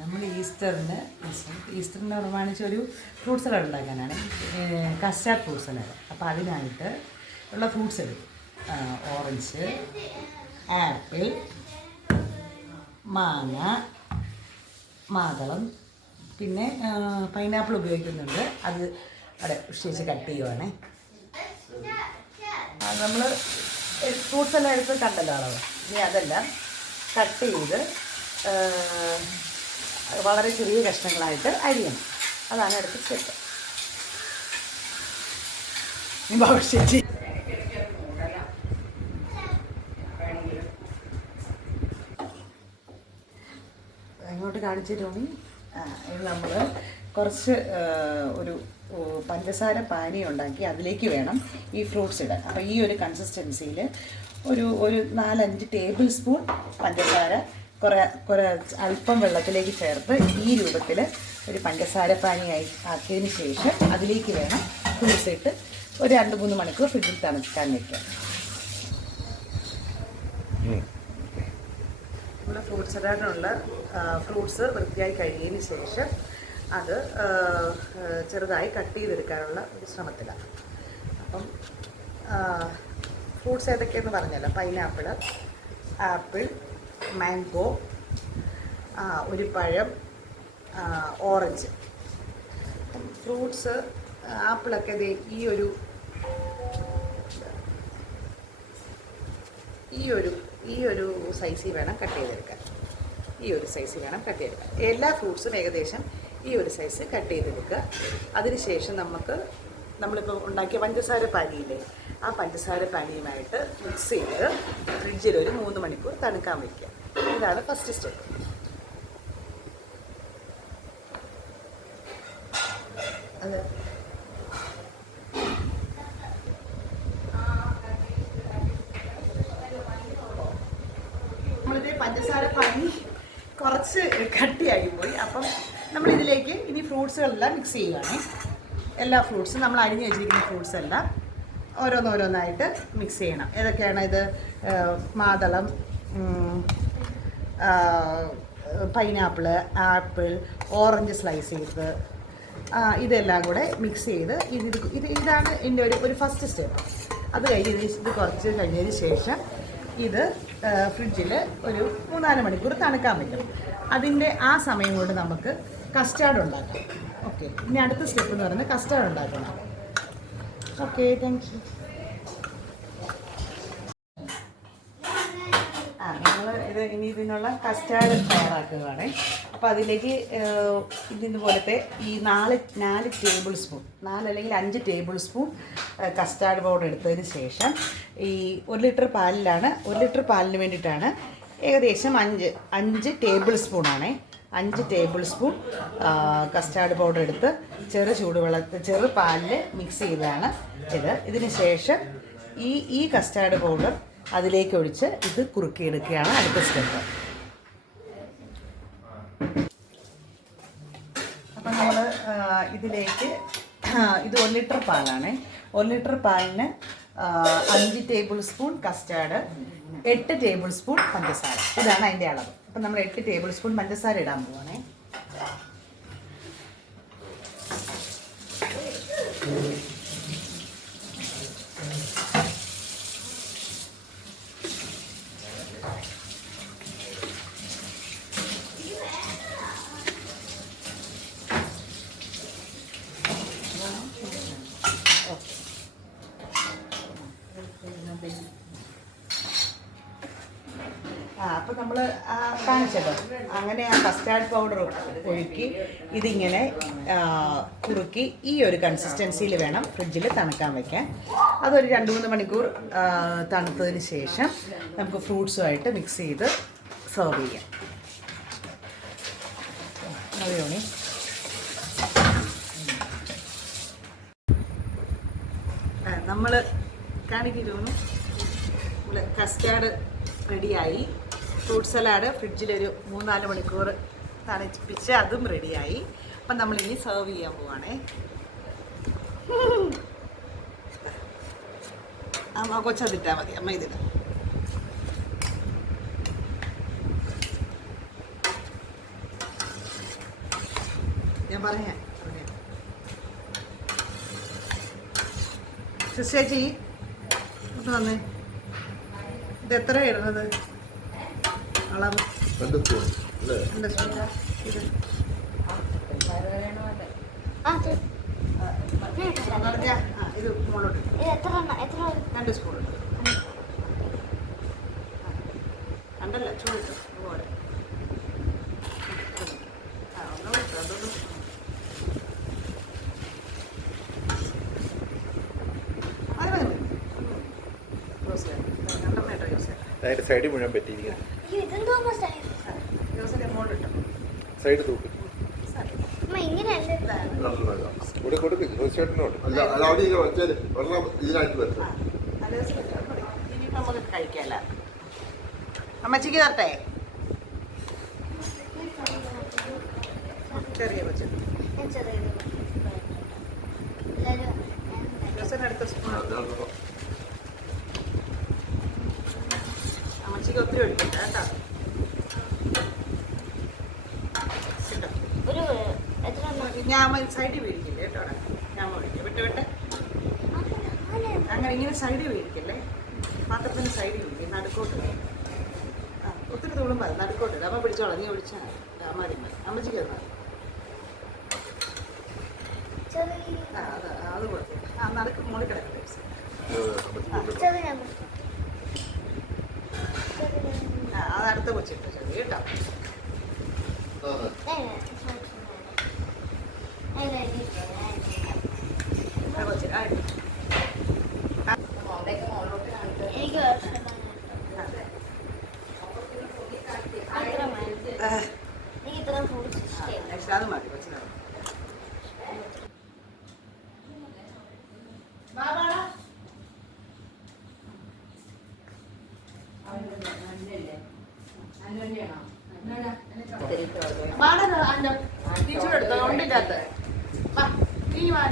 നമ്മൾ ഈസ്റ്ററിന് പ്രമാണിച്ച് ഒരു ഫ്രൂട്ട് സലാഡ് ഉണ്ടാക്കാനാണ്. Custard fruit salad. അപ്പോൾ അതിനായിട്ട് ഉള്ള ഫ്രൂട്ട്സ് എടുക്കും. ഓറഞ്ച്, ആപ്പിൾ, മാങ്ങ, മാതളം, പിന്നെ പൈനാപ്പിൾ ഉപയോഗിക്കുന്നുണ്ട്. അത് അവിടെ ഉഷ്ടിച്ച് കട്ട് ചെയ്യുവാണേ. നമ്മൾ ഫ്രൂട്ട്സ് എല്ലാം എടുത്ത് കണ്ടല്ലോ അളവ്. ഇനി അതെല്ലാം കട്ട് ചെയ്ത് വളരെ ചെറിയ കഷ്ണങ്ങളായിട്ട് അരിയണം. അതാണ് അടുത്ത സ്റ്റെപ്പ്. ഭവിഷ്യത്തി ഇങ്ങോട്ട് കാണിച്ചിട്ടുണ്ടെങ്കിൽ ഇത് നമ്മൾ കുറച്ച് ഒരു പഞ്ചസാര പാനി ഉണ്ടാക്കി അതിലേക്ക് വേണം ഈ ഫ്രൂട്ട്സ് ഇടാൻ. അപ്പോൾ ഈ ഒരു കൺസിസ്റ്റൻസിയിൽ ഒരു 4-5 ടേബിൾ സ്പൂൺ പഞ്ചസാര കുറേ അല്പം വെള്ളത്തിലേക്ക് ചേർത്ത് ഈ രൂപത്തിൽ ഒരു പഞ്ചസാര പാനി ആക്കിയതിന് ശേഷം അതിലേക്ക് വേണം ഫ്രൂട്ട്സ് ഇട്ട് ഒരു 2-3 മണിക്കൂർ ഫ്രിഡ്ജിൽ തണുക്കാൻ വയ്ക്കാം. നമ്മൾ ഫ്രൂട്ട് സലാഡിനുള്ള ഫ്രൂട്ട്സ് വൃത്തിയായി കഴുകിയതിന് ശേഷം അത് ചെറുതായി കട്ട് ചെയ്തെടുക്കാനുള്ള ഒരു ശ്രമത്തിലാണ്. അപ്പം ഫ്രൂട്ട്സ് ഏതൊക്കെയെന്ന് പറഞ്ഞല്ലോ. പൈനാപ്പിൾ, ആപ്പിൾ, മാംഗോ, ഒരു പഴം, ഓറഞ്ച്. ഫ്രൂട്ട്സ് ആപ്പിളൊക്കെ ഈ ഒരു സൈസിൽ വേണം കട്ട് ചെയ്തെടുക്കാൻ. ഈ ഒരു സൈസിൽ വേണം കട്ട് ചെയ്തെടുക്കാൻ. എല്ലാ ഫ്രൂട്ട്സും ഏകദേശം ഈ ഒരു സൈസ് കട്ട് ചെയ്തെടുക്കുക. അതിനുശേഷം നമ്മളിപ്പോൾ ഉണ്ടാക്കിയ പഞ്ചസാര പാനിയില്ലേ, ആ പഞ്ചസാര പാനിയുമായിട്ട് മിക്സ് ചെയ്ത് ഫ്രിഡ്ജിൽ ഒരു 3 മണിക്കൂർ തണുക്കാൻ വയ്ക്കുക. ഇതാണ് ഫസ്റ്റ് സ്റ്റെപ്പ്. അത് നമ്മളിത് പഞ്ചസാര പാനി കുറച്ച് കട്ടിയായി പോയി. അപ്പം നമ്മളിതിലേക്ക് ഇനി ഫ്രൂട്ട്സുകളെല്ലാം മിക്സ് ചെയ്യുകയാണ്. എല്ലാ ഫ്രൂട്ട്സും നമ്മൾ അരിഞ്ഞ് വെച്ചിരിക്കുന്ന ഫ്രൂട്ട്സ് എല്ലാം ഓരോന്നോരോന്നായിട്ട് മിക്സ് ചെയ്യണം. ഏതൊക്കെയാണ് ഇത്? മാതളം, പൈനാപ്പിൾ, ആപ്പിൾ, ഓറഞ്ച് സ്ലൈസ് ചെയ്ത് ഇതെല്ലാം കൂടെ മിക്സ് ചെയ്ത് ഇതാണ് എൻ്റെ ഒരു ഫസ്റ്റ് സ്റ്റെപ്പ്. അത് ഇത് കുറച്ച് കഴിഞ്ഞതിന് ശേഷം ഇത് ഫ്രിഡ്ജിൽ ഒരു 3-4 മണിക്കൂർ തണുക്കാൻ പറ്റും. അതിൻ്റെ ആ സമയം കൊണ്ട് നമുക്ക് കസ്റ്റാർഡ് ഉണ്ടാക്കാം. ഓക്കെ, ഇനി അടുത്ത സ്റ്റെപ്പ് എന്ന് പറയുന്നത് കസ്റ്റാർഡ് ഉണ്ടാക്കണം. Okay, thank you. ഇനി ഇതിനുള്ള കസ്റ്റാർഡ് തയ്യാറാക്കുകയാണ്. അപ്പോൾ അതിലേക്ക് ഇതുപോലത്തെ ഈ 4 ടേബിൾ സ്പൂൺ 4 അല്ലെങ്കിൽ 5 ടേബിൾ സ്പൂൺ കസ്റ്റാർഡ് പൗഡർ എടുത്തതിന് ശേഷം ഈ 1 ലിറ്റർ പാലിലാണ് 1 ലിറ്റർ പാലിന് വേണ്ടിയിട്ടാണ് ഏകദേശം 5 ടേബിൾ സ്പൂണാണ്. 5 ടേബിൾ സ്പൂൺ കസ്റ്റാർഡ് പൗഡർ എടുത്ത് ചെറു പാലിൽ മിക്സ് ചെയ്തതാണ് ഇതിന് ശേഷം ഈ കസ്റ്റാർഡ് പൗഡർ അതിലേക്ക് ഒഴിച്ച് ഇത് കുറുക്കിയെടുക്കുകയാണ് അടുത്ത സ്റ്റെപ്പ്. അപ്പം നമ്മൾ ഇതിലേക്ക് ഇത് 1 ലിറ്റർ പാലാണ്. 1 ലിറ്റർ പാലിന് 5 table spoon custard, 8 table spoon പഞ്ചസാര. ഇതാണ് അതിൻ്റെ അളവ്. അപ്പം നമ്മൾ 8 ടേബിൾ സ്പൂൺ പഞ്ചസാര ഇടാൻ പോവാണേ. അപ്പോൾ നമ്മൾ കാണിച്ചല്ലോ, അങ്ങനെ ആ കസ്റ്റാർഡ് പൗഡർ ഒഴുക്കി ഇതിങ്ങനെ കുറുക്കി ഈ ഒരു കൺസിസ്റ്റൻസിയിൽ വേണം ഫ്രിഡ്ജിൽ തണുക്കാൻ വയ്ക്കാൻ. അതൊരു 2-3 മണിക്കൂർ തണുത്തതിന് ശേഷം നമുക്ക് ഫ്രൂട്ട്സുമായിട്ട് മിക്സ് ചെയ്ത് സെർവ് ചെയ്യാം. അറിയോണി നമ്മൾ കാണിക്കുന്നു. നമ്മൾ കസ്റ്റാർഡ് റെഡിയായി. ഫ്രൂട്ട് സലാഡ് ഫ്രിഡ്ജിലൊരു 3-4 മണിക്കൂർ തണുപ്പിച്ച് അതും റെഡിയായി. അപ്പം നമ്മളിനി സെർവ് ചെയ്യാൻ പോവാണേ. അമ്മ കൊച്ചതിട്ടാൽ മതി. അമ്മ ഇതിന് ഞാൻ പറയാം. ചേച്ചി ഇത് വന്നേ. ഇത് എത്ര ഇടുന്നത് അളവ്? 2 സ്പൂൺ. 2 സ്പൂൺ. ഇത് ഇത് മുകളിലോട്ട് 2 സ്പൂൺ ഉണ്ട്. കണ്ടല്ല ചൂടിട്ടു അതുപോലെ. ഒന്നും കിട്ടും അതൊന്നും. യൂസ് ചെയ്യാം. രണ്ടെണ്ണം യൂസ് ചെയ്യാം. അതിന്റെ സൈഡിൽ മുഴുവൻ പറ്റിയിരിക്കും. യൂസ് ചെയ്യാൻ മുകളിലിട്ടു. സൈഡ് തൂക്ക്. കൊടുക്ക് തീർച്ചയായിട്ടും. ഇനിയിപ്പോൾ നമുക്ക് കഴിക്കാമല്ല. അമ്മച്ചിക്ക് തരട്ടെ? ചെറിയ പച്ച അടുത്ത സ്പൂൺ. അമ്മച്ചിക്ക് ഒത്തിരി ഒഴിക്കണ്ട കേട്ടോ. ഞാൻ സൈഡിൽ വീഴിക്കില്ലേ കേട്ടോ. ഞാൻ ഒഴിക്കാം. വിട്ട് അങ്ങനെ ഇങ്ങനെ സൈഡിൽ വീഴിക്കല്ലേ. പാത്രത്തിന് സൈഡിൽ വീഴിക്കും. നടുക്കോട്ട് ഒത്തിരി തൂളും പറ. നടുക്കോട്ട് അമ്മ പിടിച്ചോളാം. നീ ഒഴിച്ചാൽ മതി. അമ്മച്ചിക്ക് തന്നാൽ അത് കൊടുത്തു. നടുക്ക് മുകളിൽ കിടക്കട്ടെ. അത് അടുത്ത കൊച്ചിട്ട് ചെറിയ കേട്ടോ. അത് മതി. ടീച്ചറെടുത്തോ ഉണ്ടിൻ്റെ അകത്ത്. വാ നീ വാ.